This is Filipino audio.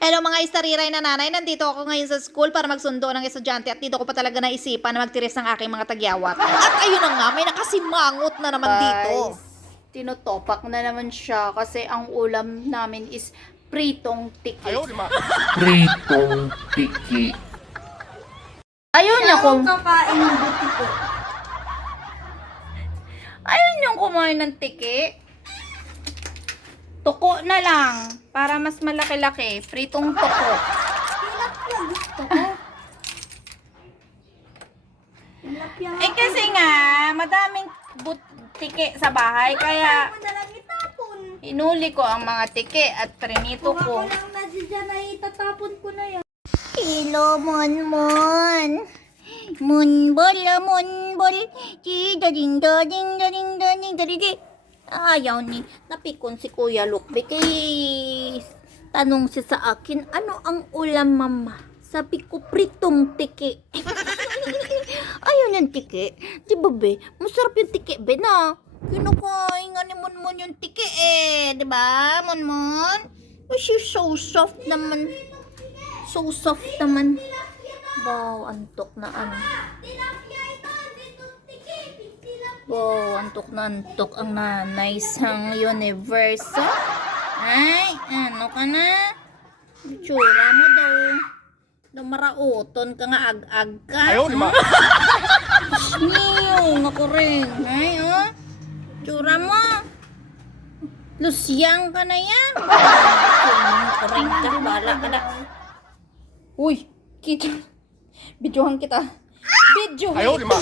Hello mga istariray na nanay, nandito ako ngayon sa school para magsundo ng estudyante at dito ko pa talaga naisipan na magtiris ng aking mga tagyawat. At ayun na nga, may nakasimangot na naman dito. Tinotopak na naman siya kasi ang ulam namin is pritong tiki. Pritong tiki. Ayaw niya kakain ng buti ko. Ayaw niyong kumain ng tiki. Tuko na lang para mas malaki-laki. Pritong tuko. Tilapia gusto ko. Tilapia nga. Kasi nga, madaming tiki sa bahay kaya Ayaw mo na lang itapon. inuli ko ang mga tiki at prinito Kung ko. ako lang nandiyan na itatapon ko na yan. Hello, Monmon. Monbol, monbol. Dading, dading, dading, dading, dading. Ayaw ni, napikon si Kuya Lukbe kay tanong siya sa akin, ano ang ulam, mama? Sabi ko, pritong tiki. Ayaw niyang tiki. Di ba, be? Masarap yung tiki, be, na? Kinukain nga ni Monmon yung tiki, eh. Di ba, Monmon? Oh, she's so soft naman. So soft naman. Wow, antok na ano. Wow, antok na antok ang nanay sang universe. Ay, ano ka na? Tsura mo daw. Daw marauton ka nga ag-ag ka. Ayaw, lima. Niyo, nga ko rin. Ay, oh. Tsura mo. Lusyang ka na yan. Nga ko rin ka. Bala ka na. Uy, kita. Videohan kita. Video. Ayaw, lima.